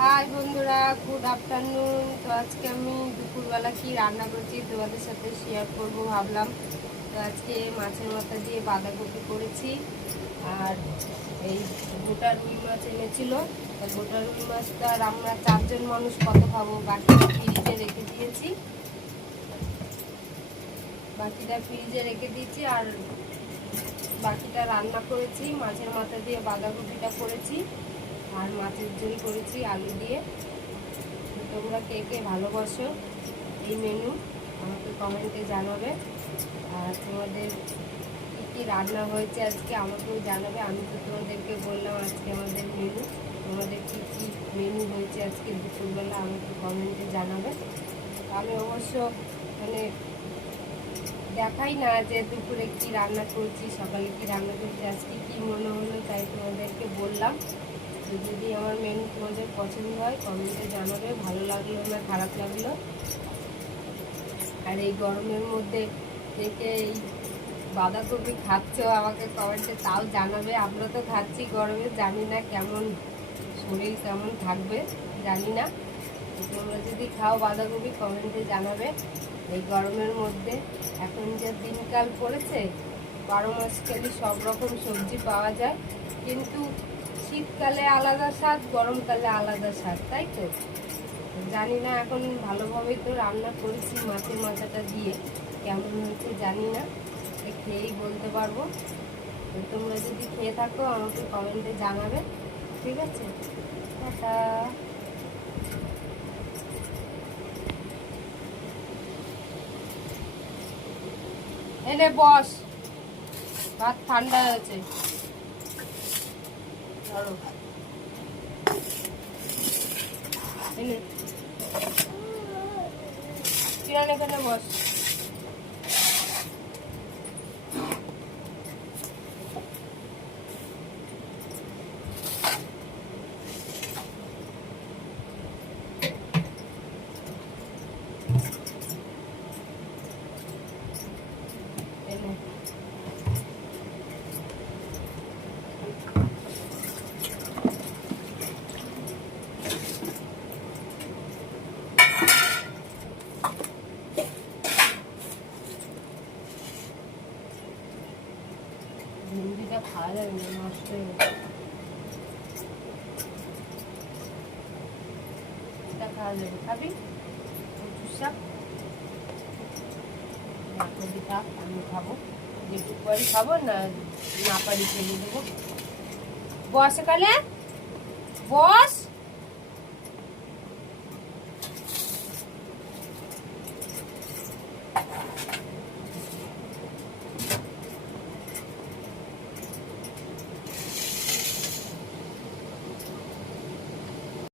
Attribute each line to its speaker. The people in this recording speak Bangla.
Speaker 1: হাই বন্ধুরা গুড আফটারনুন তো আজকে আমি দুপুরবেলা কি রান্না করছি তোমাদের সাথে শেয়ার করব ভাবলাম। তো আজকে মাছের মাথা দিয়ে বাঁধাকপি করেছি। আর এই গোটা রুই মাছ এনেছিল। তো গোটা রুই মাছটা আমরা চারজন মানুষ কত খাব? বাকিটা ফ্রিজে রেখে দিয়েছি। বাকিটা ফ্রিজে রেখে দিয়েছি আর বাকিটা রান্না করেছি। মাছের মাথা দিয়ে বাঁধাকপিটা করেছি। আর মাছের ঝোল করেছি আলু দিয়ে। তোমরা কে কে ভালোবাসো এই মেনু আমাকে কমেন্টে জানাবে। আর তোমাদের কী কী রান্না হয়েছে আজকে আমাকেও জানাবে। আমি তো তোমাদেরকে বললাম আজকে আমাদের মেনু তোমাদের কী কী মেনু হয়েছে আজকে দুপুরবেলা আমাকে কমেন্টে জানাবে। আমি অবশ্য মানে দেখাই না যে দুপুরে কি রান্না করছি, সকালে কি রান্না করছি, আজকে কি মনে হলো তাই তোমাদেরকে বললাম। তো যদি আমার মেনু তোমাদের পছন্দ হয়, কমেন্টে জানাবে, ভালো লাগল না, খারাপ লাগল। আর এই গরমের মধ্যে থেকে এই বাঁধাকপি খাচ্ছ, আমাকে কমেন্টে তাও জানাবে। আমরা তো খাচ্ছি গরমে, জানি না কেমন, শরীর কেমন থাকবে, জানি না। তোমরা যদি খাও বাঁধাকপি, কমেন্টে জানাবে। এই গরমের মধ্যে এখন যে দিনকাল পড়েছে, বারো মাসকালে সব রকম সবজি পাওয়া যায়। কিন্তু শীতকালে আলাদা স্বাদ, গরমকালে আলাদা স্বাদ, তাই তো? জানি না, এখন ভালোভাবেই তো রান্না করেছি মাছের মাথাটা দিয়ে। কেমন হয়েছে জানি না খেয়েই বলতে পারব। তোমরা যদি খেয়ে থাকো, আমাকে কমেন্টে জানাবে, ঠিক আছে? টাটা। এনে বস, ভাত ঠান্ডা হয়েছে। ধরো এনে কিরণ এখানে বস এনে ভেন্ডিটা খাওয়া যাবে নষ্ট হয়ে এটা খাবি? শাক? না কবি থাক আমি খাব। যেটুকু খাব, না না পারি ফেলে দেবো। বস?